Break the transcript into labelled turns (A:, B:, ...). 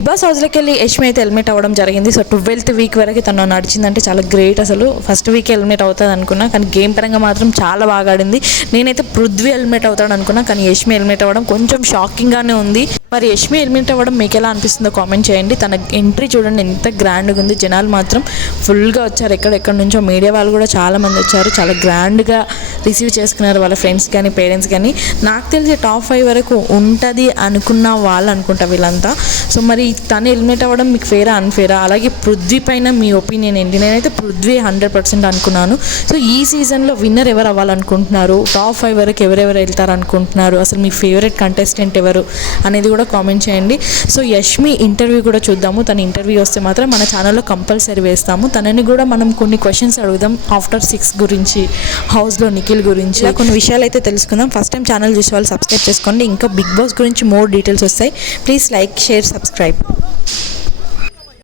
A: Big boss హౌస్లోకి వెళ్ళి యష్మి అయితే హెల్మెట్ అవ్వడం జరిగింది. సో ట్వెల్త్ వీక్ వరకు తను నడిచిందంటే చాలా గ్రేట్ అసలు. ఫస్ట్ వీక్ హెల్మెట్ అవుతుంది అనుకున్నా కానీ గేమ్ పరంగా మాత్రం చాలా బాగా ఆడింది. నేనైతే పృథ్వీ హెల్మెట్ అవుతాడు అనుకున్నా కానీ యష్మి హెల్మెట్ అవ్వడం కొంచెం షాకింగ్గానే ఉంది. మరి యష్మి ఎలిమినేట్ అవ్వడం మీకు ఎలా అనిపిస్తుందో కామెంట్ చేయండి. తన ఎంట్రీ చూడండి ఎంత గ్రాండ్గా ఉంది. జనాలు మాత్రం ఫుల్గా వచ్చారు. ఎక్కడెక్కడ నుంచో మీడియా వాళ్ళు కూడా చాలామంది వచ్చారు. చాలా గ్రాండ్గా రిసీవ్ చేసుకున్నారు వాళ్ళ ఫ్రెండ్స్ కానీ పేరెంట్స్ కానీ నాకు తెలిసి టాప్ ఫైవ్ వరకు ఉంటుంది అనుకున్న వాళ్ళు అనుకుంటా వీళ్ళంతా. సో మరి తను ఎలిమినేట్ అవ్వడం మీకు ఫేరా అన్ఫేరా? అలాగే పృథ్వీ పైన మీ ఒపీనియన్ ఏంటి? నేనైతే పృథ్వీ హండ్రెడ్ పర్సెంట్ అనుకున్నాను. సో ఈ సీజన్లో విన్నర్ ఎవరు అవ్వాలనుకుంటున్నారు? టాప్ ఫైవ్ వరకు ఎవరెవరు వెళ్తారు అనుకుంటున్నారు అసలు మీ ఫేవరెట్ కంటెస్టెంట్ ఎవరు? అనేది కూడా కూడా కామెంట్ చేయండి. సో యష్మి ఇంటర్వ్యూ కూడా చూద్దాము. తన ఇంటర్వ్యూ వస్తే మాత్రం మన ఛానల్లో కంపల్సరీ వేస్తాము. తనని కూడా మనం కొన్ని క్వశ్చన్స్ అడుగుదాం. ఆఫ్టర్ సిక్స్ గురించి హౌస్లో నిఖిల్ గురించి. ఇలా కొన్ని విషయాలు అయితే తెలుసుకుందాం. ఫస్ట్ టైం ఛానల్ చూసే వాళ్ళు సబ్స్క్రైబ్ చేసుకోండి. ఇంకా బిగ్ బాస్ గురించి మోర్ డీటెయిల్స్ వస్తాయి. Please like share subscribe